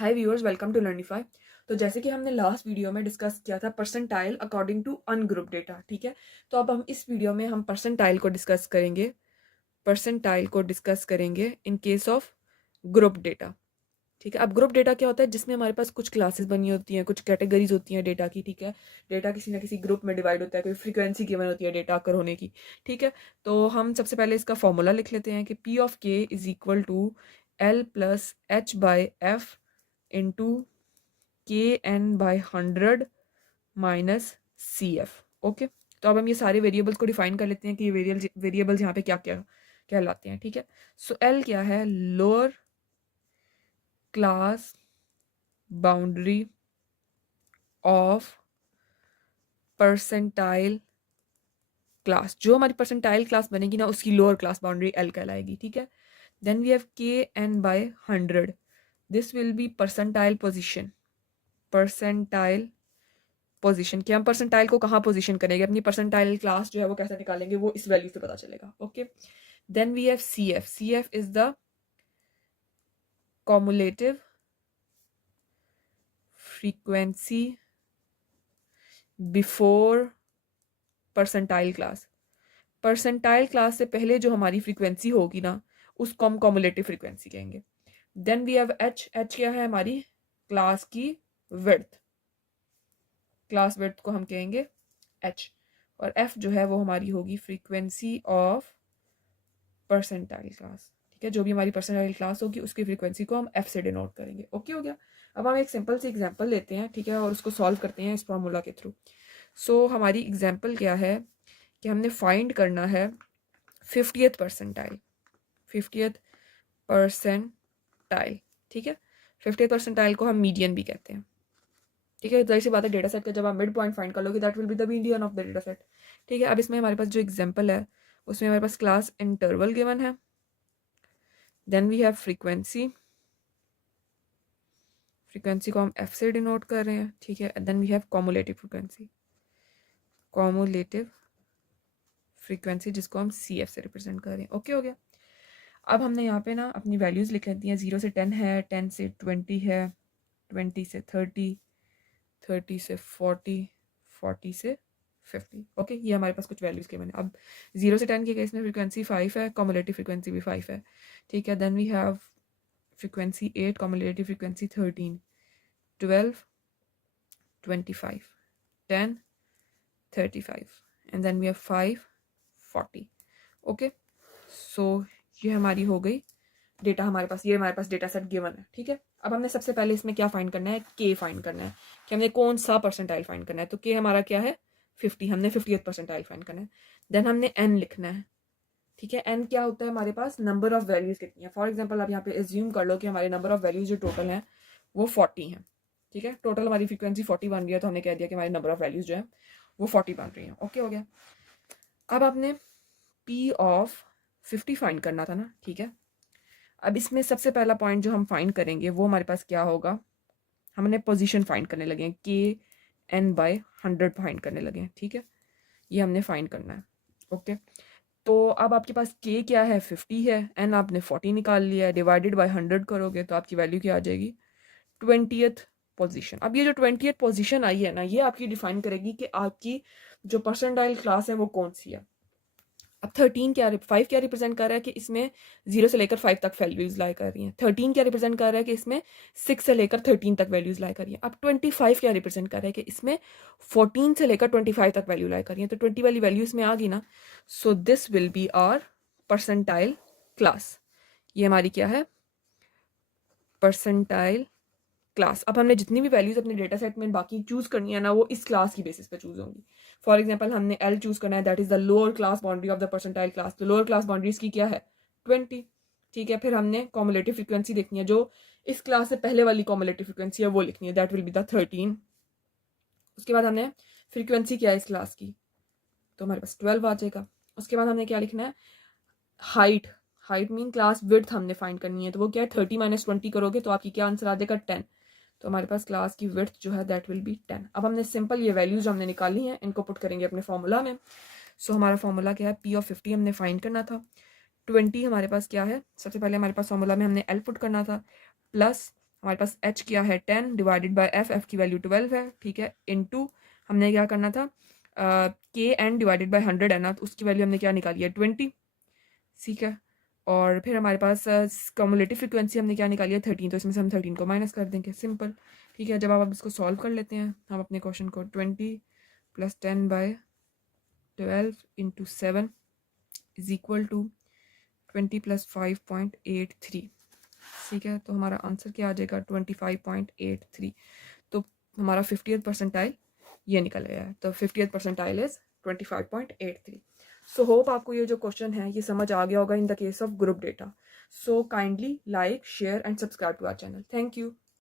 Hi viewers, welcome to Learnify. तो जैसे कि हमने लास्ट वीडियो में डिस्कस किया था percentile according to ungroup data, ठीक है। तो अब हम इस वीडियो में हम परसेंटाइल को डिस्कस करेंगे। परसेंटाइल को डिस्कस करेंगे in case of group data, ठीक है। अब ग्रुप डेटा क्या होता है, जिसमें हमारे पास कुछ क्लासेस बनी होती हैं, कुछ कैटेगरीज होती हैं डेटा की, ठीक है। डेटा किसी ना किसी ग्रुप में डिवाइड होता है, कोई फ्रीक्वेंसी गिवन होती है डेटा अकर होने की, ठीक है। तो हम सबसे पहले इसका फॉर्मूला लिख लेते हैं कि P of K is equal to L plus H by F into K N by 100 minus C F. Okay, तो अब हम ये सारे वेरिएबल्स को डिफाइन कर लेते हैं कि ये वेरिएबल्स यहाँ पे क्या क्या कहलाते हैं, ठीक है। सो एल क्या है, lower class boundary of percentile class. जो हमारी परसेंटाइल क्लास बनेगी ना, उसकी लोअर क्लास बाउंड्री एल कहलाएगी, ठीक है। Then we have K N by 100, this will be percentile position. Percentile position कि हम परसेंटाइल को कहाँ पोजीशन करेंगे, अपनी परसेंटाइल क्लास जो है वो कैसे निकालेंगे, वो इस वैल्यू से पता चलेगा। Okay, then we have C F. C F is the cumulative frequency before percentile class. Percentile class से पहले जो हमारी फ्रीक्वेंसी होगी ना, उसको हम कॉमुलेटिव फ्रीक्वेंसी कहेंगे। Then we have H. H क्या है, हमारी क्लास की विड्थ। क्लास विड्थ को हम कहेंगे एच। और एफ जो है वो हमारी होगी फ्रीक्वेंसी ऑफ परसेंटाइल क्लास, ठीक है। जो भी हमारी परसेंटाइल क्लास होगी उसकी फ्रीक्वेंसी को हम एफ से डिनोट करेंगे। ओके हो गया। अब हम एक सिंपल सी एग्जांपल लेते हैं, ठीक है, और उसको सॉल्व करते हैं इस फॉर्मूला के थ्रू। सो हमारी एग्जांपल क्या है कि हमने फाइंड करना है 50th परसेंटाइल। 50th परसेंटाइल, ठीक है। 50th परसेंटाइल को हम मीडियन भी कहते हैं, ठीक है। जाहिर सी बात है, डेटा सेट का जब आप मिड पॉइंट फाइंड कर लोगे that will be the median of the data set, ठीक है। अब इसमें हमारे पास जो एग्जांपल है उसमें हमारे पास क्लास इंटरवल गिवन है। Then we have frequency. Frequency को हम एफ से डिनोट कर रहे हैं, ठीक है। Then we have cumulative frequency. Cumulative frequency जिसको हम सी एफ से रिप्रेजेंट कर रहे हैं। ओके हो गया। अब हमने यहाँ पे ना अपनी वैल्यूज़ लिख लेती हैं। 0 से 10 है, 10 से 20 है, 20 से 30, 30 से 40, 40 से 50। ओके, ये हमारे पास कुछ वैल्यूज़ के मैंने। अब 0 से 10 के केस में फ्रीक्वेंसी 5 है, कॉमुलेटिव फ्रीक्वेंसी भी 5 है, ठीक है। Then we have frequency 8, cumulative frequency 13, 12, 25, 10, 35, and then we have 5, 40। Okay, सो ये हमारी हो गई डेटा हमारे पास, ये हमारे पास डेटा सेट गिवन है, ठीक है। अब हमने सबसे पहले इसमें क्या फाइंड करना है, के फाइंड करना है कि हमने कौन सा परसेंटाइल फाइंड करना है। तो के हमारा क्या है, 50, हमने 50th परसेंटाइल फाइंड करना है। देन हमने एन लिखना है, ठीक है। एन क्या होता है, हमारे पास नंबर ऑफ वैल्यूज कितनी है। फॉर एग्जाम्पल आप यहाँ पे एज्यूम कर लो कि हमारे नंबर ऑफ वैल्यूज जो टोटल हैं वो 40 हैं, ठीक है। टोटल हमारी फ्रीक्वेंसी 40 बन रही है, तो हमने कह दिया कि हमारे नंबर ऑफ वैल्यूज जो है वो 40 बन रही हैं। ओके हो गया। अब आपने पी ऑफ 50 फाइंड करना था ना, ठीक है। अब इसमें सबसे पहला पॉइंट जो हम फाइंड करेंगे वो हमारे पास क्या होगा, हमने पोजीशन फाइंड करने लगे हैं, के एन बाय 100 फाइंड करने लगे हैं, ठीक है। ये हमने फाइंड करना है। ओके, तो अब आपके पास के क्या है, 50 है, एन आपने 40 निकाल लिया है, डिवाइडेड बाय 100 करोगे तो आपकी वैल्यू क्या आ जाएगी, 20th पोजीशन। अब ये जो 20th पोजीशन आई है ना, ये आपकी डिफाइन करेगी कि आपकी जो परसेंटाइल क्लास है वो कौन सी है। अब 13 क्या 5 क्या रिप्रेजेंट कर रहा है कि इसमें 0 से लेकर 5 तक वैल्यूज लाई कर रही हैं। 13 क्या रिप्रेजेंट कर रहा है कि इसमें 6 से लेकर 13 तक वैल्यूज लाई कर रही हैं। अब 25 क्या रिप्रेजेंट कर रहा है कि इसमें 14 से लेकर 25 तक वैल्यू लाई कर रही हैं। तो 20 वाली वैल्यू इसमें आ गई ना, so this will be our percentile class. ये हमारी क्या है, परसेंटाइल क्लास। अब हमने जितनी भी वैल्यूज अपने डेटा सेट में बाकी चूज करनी है ना, वो इस क्लास की बेसिस पे चूज होंगी। फॉर एग्जांपल हमने एल चूज करना है, that is the lower class boundary of the percentile class. तो लोअर क्लास बाउंड्री इसकी क्या है, 20, ठीक है। फिर हमने कॉमुलेटिव फ्रीक्वेंसी देखनी है, जो इस क्लास से पहले वाली कॉमुलेटिव फ्रीक्वेंसी है वो लिखनी है, दैट विल बी द 13। उसके बाद हमने फ्रीक्वेंसी क्या है इस क्लास की, तो हमारे पास 12 आ जाएगा। उसके बाद हमने क्या लिखना है, height. Height mean class width हमने फाइंड करनी है, तो वो क्या है, 30 माइनस 20 करोगे तो आपकी क्या आंसर आ जाएगा, 10। तो हमारे पास क्लास की विड्थ जो है दैट विल बी 10। अब हमने सिंपल ये वैल्यूज हमने निकाली हैं, इनको पुट करेंगे अपने फॉर्मूला में। सो हमारा फॉर्मूला क्या है, पी ऑफ 50 हमने फाइंड करना था। 20 हमारे पास क्या है, सबसे पहले हमारे पास फॉर्मूला में हमने एल पुट करना था, प्लस हमारे पास h क्या है 10 डिवाइडेड बाय f की वैल्यू 12 है, ठीक है, इनटू हमने क्या करना था k n डिवाइडेड बाय 100 है ना, तो उसकी वैल्यू हमने क्या निकाली है 20, ठीक है। और फिर हमारे पास कम्युलेटिव फ्रिक्वेंसी हमने क्या निकाली है 13, तो इसमें से हम 13 को माइनस कर देंगे, सिंपल, ठीक है। जब आप अब इसको सॉल्व कर लेते हैं हम अपने क्वेश्चन को 20 + 10/12 इंटू 7 इज इक्वल टू 20 + 5.83, ठीक है। तो हमारा आंसर क्या आ जाएगा 25.83। तो हमारा 50th परसेंटाइल ये निकल गया है, तो 50th percentile is 25.83। So hope आपको ये जो क्वेश्चन है ये समझ आ गया होगा in the case of group data. So kindly like, share and subscribe to our channel. Thank you.